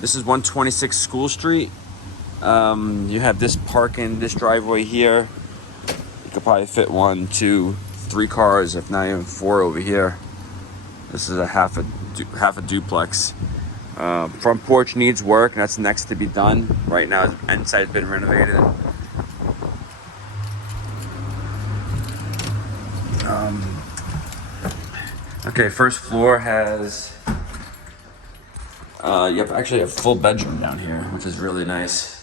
This is 126 School Street. You have this parking, this driveway here. You could probably fit 1, 2, 3 cars, if not even 4 over here. This is a half a duplex. Front porch needs work, and that's next to be done. Right now, inside's been renovated. Okay, first floor has you have actually a full bedroom down here, which is really nice.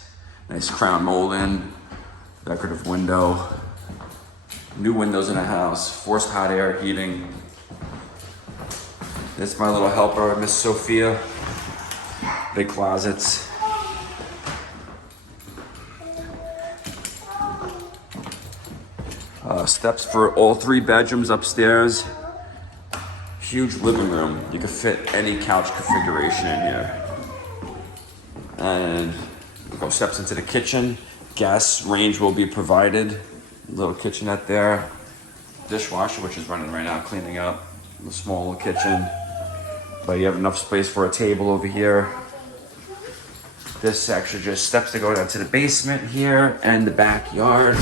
Nice crown molding, decorative window, new windows in the house, forced hot air heating. This is my little helper, Miss Sophia. Big closets. Steps for all 3 bedrooms upstairs. Huge living room. You could fit any couch configuration in here. And go steps into the kitchen. Gas range will be provided. Little kitchenette there. Dishwasher, which is running right now, cleaning up. A small little kitchen. But you have enough space for a table over here. This actually just steps to go down to the basement here and the backyard.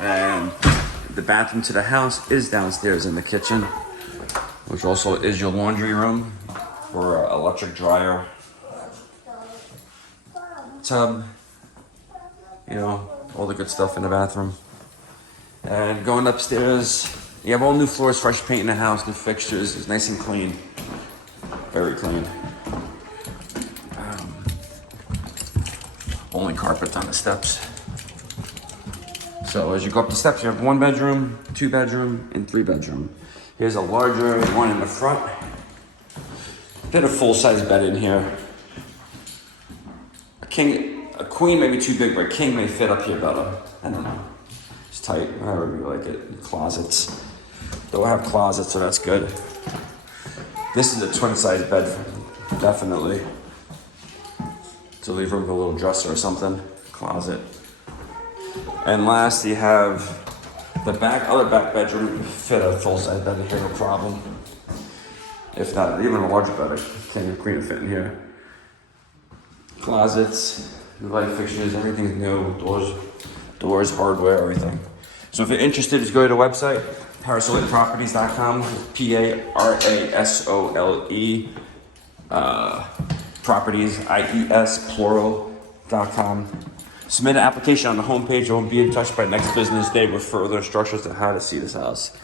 And the bathroom to the house is downstairs in the kitchen, which also is your laundry room for electric dryer, tub, you know, all the good stuff in the bathroom. And going upstairs, you have all new floors, fresh paint in the house, new fixtures. It's nice and clean, very clean. Only carpets on the steps. So as you go up the steps, you have 1 bedroom, 2 bedroom, and 3 bedroom. Here's a larger one in the front. Fit a full-size bed in here. A queen may be too big, but a king may fit up here better. I don't know. It's tight, however you like it. Closets. They'll have closets, so that's good. This is a twin-size bed, definitely. To leave room for a little dresser or something. Closet. And last, you have the other back bedroom. Fit a full-size bed in here, no problem. If not, even a larger bed, can queen fit in here. Closets, new light fixtures, everything's new. Doors, hardware, everything. So if you're interested, just go to the website, parasoleproperties.com. Parasole, properties, IES, plural.com. Submit an application on the homepage. We'll be in touch by next business day with further instructions on how to see this house.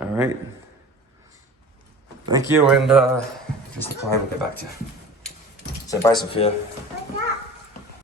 All right. Thank you, and if it's the client, we'll get back to you. Say bye, Sophia.